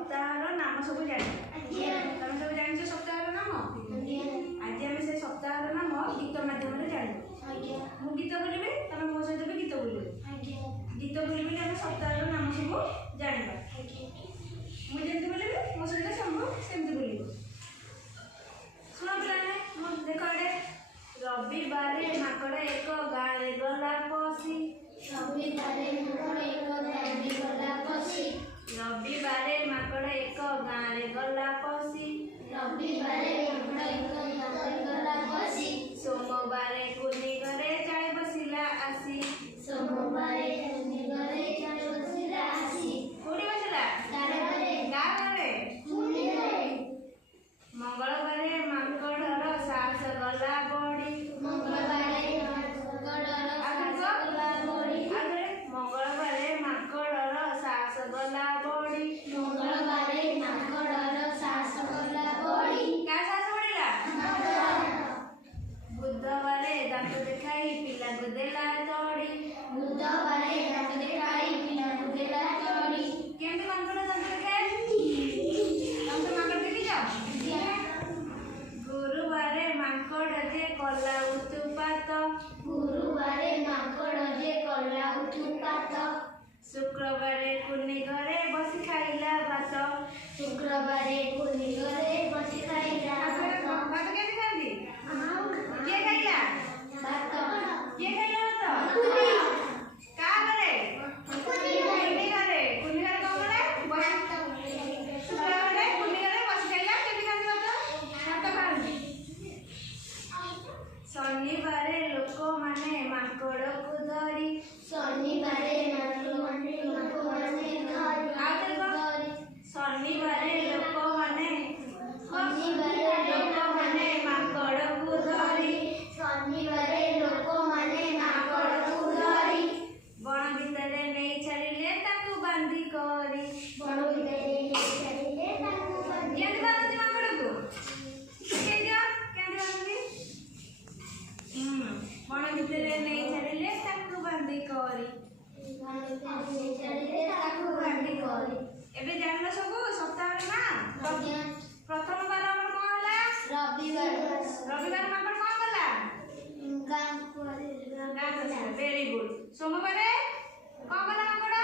सप्ताहर नाम सब जान तुम सब जान सप्ताहर नाम आज आम से सप्ताहर नाम गीत माध्यम जान मु गीत बोलबी तुम मो सहित भी गीत बोल गीत बोल आम सप्ताहर नाम सब जाना मुझे बोलबी मो सहित सब सेमती बोल शुण पे देख अड़े रविवार माकड़ एक गाँव गला पशी रविवार माकड़ एक गाँव गला पशी सोमवार कुनी घरे जाए बसिला आसी कोड़ी बसिला मंगलवार माकड़र साहस गला बड़ी मंगलवार माकड़र साहस गला बड़ी क्या साहस बढ़िला बुधवार दांत देखाई पिला को देला तोड़ी केमती माकड़ दांत देखाई तुम तो माकड़ देखी जाओ गुरुवार माकड़ जे कला उत्पात शुक्रवार कुनी घरे बसी खाइला भात भात केमती खाती किए खाइला भात का घरे कुनी घरे कौन घरे शुक्रवार कुनी घरे बसी खाइला केमती खाती भात खाती शनिवार लोक माने माकड़ को धरी शनिवार लोक माने माकड़ को धरी बण भितरे नहीं छाड़िले ताकू बांधी करी केमती बांधती माकड़ को बण भितरे नहीं छाड़िले ताकू बांधी करी एबे जानलो सब सप्ताह ना प्रथम बार हमर कोन होला रविवार माकड़ कोन गला गाँ वेरी गुड सोमवार कोन गला माकड़